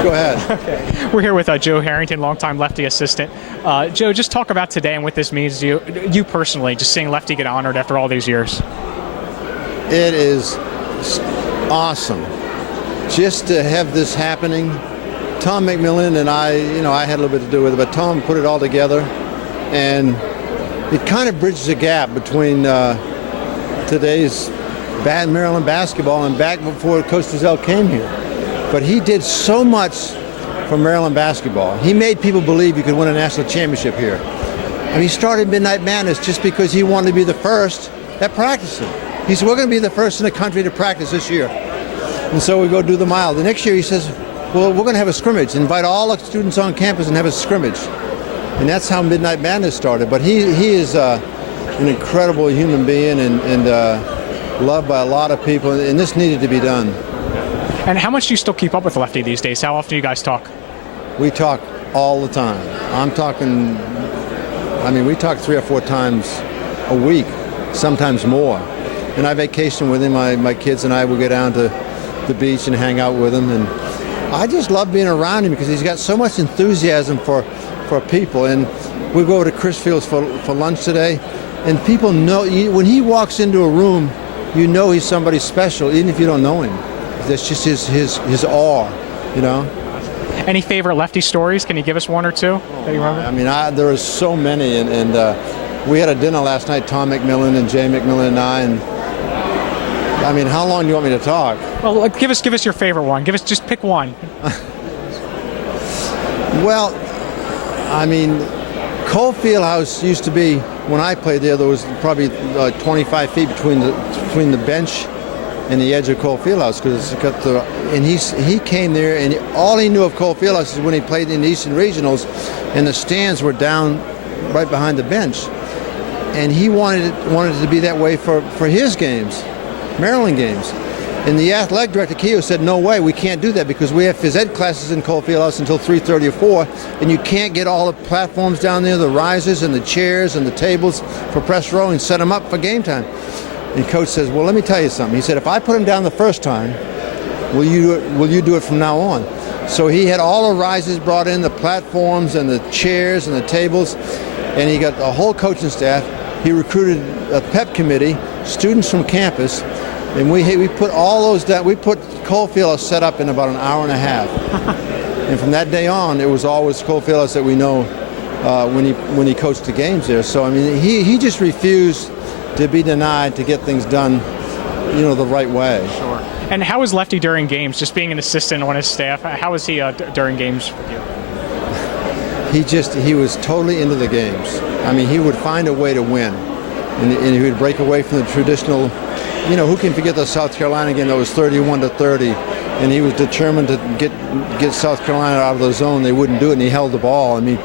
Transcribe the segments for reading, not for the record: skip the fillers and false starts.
Just go ahead. Okay. We're here with Joe Harrington, longtime Lefty assistant. Joe, just talk about today and what this means to you personally, just seeing Lefty get honored after all these years. It is awesome just to have this happening. Tom McMillan and I had a little bit to do with it, but Tom put it all together, and it kind of bridges a gap between today's Maryland basketball and back before Coach Driesell came here. But he did so much for Maryland basketball. He made people believe you could win a national championship here. And he started Midnight Madness just because he wanted to be the first at practicing. He said, we're going to be the first in the country to practice this year. And so we go do the mile. The next year he says, well, we're going to have a scrimmage. Invite all the students on campus and have a scrimmage. And that's how Midnight Madness started. But he is an incredible human being and loved by a lot of people. And this needed to be done. And how much do you still keep up with Lefty these days? How often do you guys talk? We talk all the time. We talk 3 or 4 times a week, sometimes more. And I vacation with him. My kids and I will go down to the beach and hang out with him. And I just love being around him because he's got so much enthusiasm for people. And we go over to Chris Field's for lunch today. And people know, when he walks into a room, you know he's somebody special, even if you don't know him. That's just his awe, you know. Any favorite Lefty stories? Can you give us one or two that you remember? There are so many, and we had a dinner last night, Tom McMillan and Jay McMillan and I, and how long do you want me to talk? Well, give us your favorite one. Just pick one. Well, Cole Fieldhouse used to be, when I played there was probably 25 feet between the bench and the edge of Cole Fieldhouse, and he came there, and all he knew of Cole Fieldhouse is when he played in the Eastern Regionals, and the stands were down right behind the bench, and he wanted it to be that way for his games, Maryland games. And the athletic director, Keogh, said, no way, we can't do that because we have phys ed classes in Cole Fieldhouse until 3:30 or 4, and you can't get all the platforms down there, the risers and the chairs and the tables for press row and set them up for game time. And Coach says, well, let me tell you something. He said, if I put him down the first time, will you do it from now on? So he had all the risers brought in, the platforms and the chairs and the tables, and he got the whole coaching staff. He recruited a pep committee, students from campus, and we put all those down. We put Cole Fieldhouse set up in about an hour and a half. And from that day on, it was always Cole Fieldhouse that we know when he coached the games there. So he just refused to be denied to get things done, the right way. Sure. And how was Lefty during games, just being an assistant on his staff? How was he during games with you? He was totally into the games. He would find a way to win. And he would break away from the traditional, who can forget the South Carolina game that was 31-30, and he was determined to get South Carolina out of the zone. They wouldn't do it, and he held the ball. He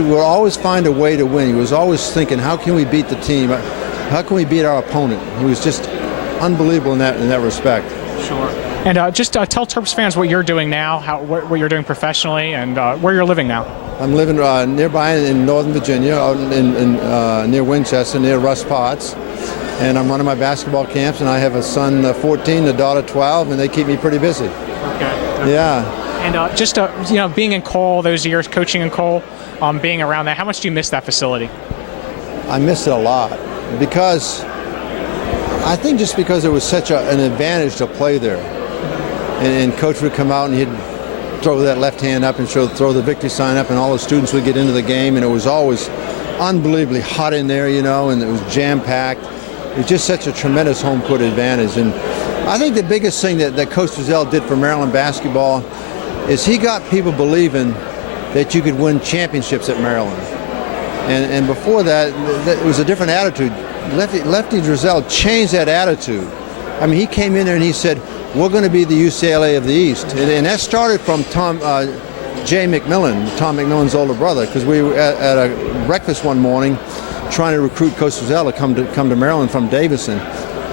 would always find a way to win. He was always thinking, how can we beat the team? How can we beat our opponent? He was just unbelievable in that respect. Sure. And just tell Terps fans what you're doing now, what you're doing professionally, and where you're living now. I'm living nearby in Northern Virginia, out near Winchester, near Russ Potts. And I'm running my basketball camps, and I have a son 14, a daughter 12, and they keep me pretty busy. Okay. Yeah. And just being in Cole those years, coaching in Cole, being around that, how much do you miss that facility? I miss it a lot. Because I think just because it was such an advantage to play there, and Coach would come out and he'd throw that left hand up and throw the victory sign up, and all the students would get into the game, and it was always unbelievably hot in there, and it was jam-packed. It was just such a tremendous home court advantage. And I think the biggest thing that Coach Driesell did for Maryland basketball is he got people believing that you could win championships at Maryland. And before that, it was a different attitude. Lefty Driesell changed that attitude. He came in there and he said, we're going to be the UCLA of the East. And that started from Jay McMillan, Tom McMillan's older brother, because we were at a breakfast one morning trying to recruit Coach Driesell to come to Maryland from Davidson.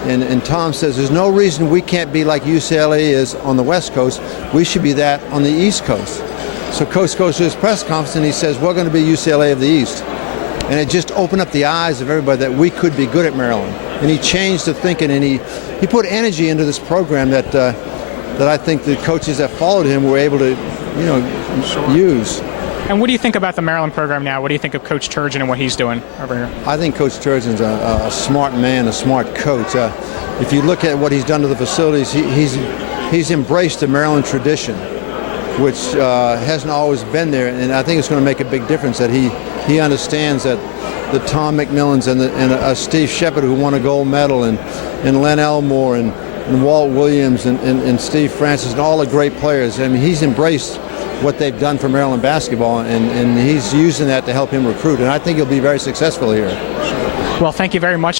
And Tom says, there's no reason we can't be like UCLA is on the West Coast. We should be that on the East Coast. So Coach goes to his press conference and he says, we're going to be UCLA of the East. And it just opened up the eyes of everybody that we could be good at Maryland. And he changed the thinking, and he put energy into this program that that I think the coaches that followed him were able to, use. And what do you think about the Maryland program now? What do you think of Coach Turgeon and what he's doing over here? I think Coach Turgeon's a smart man, a smart coach. If you look at what he's done to the facilities, he's embraced the Maryland tradition, which hasn't always been there, and I think it's going to make a big difference that he understands that the Tom McMillans and Steve Shepard, who won a gold medal, and Len Elmore and Walt Williams and Steve Francis and all the great players. I mean, he's embraced what they've done for Maryland basketball, and he's using that to help him recruit, and I think he'll be very successful here. Well, thank you very much.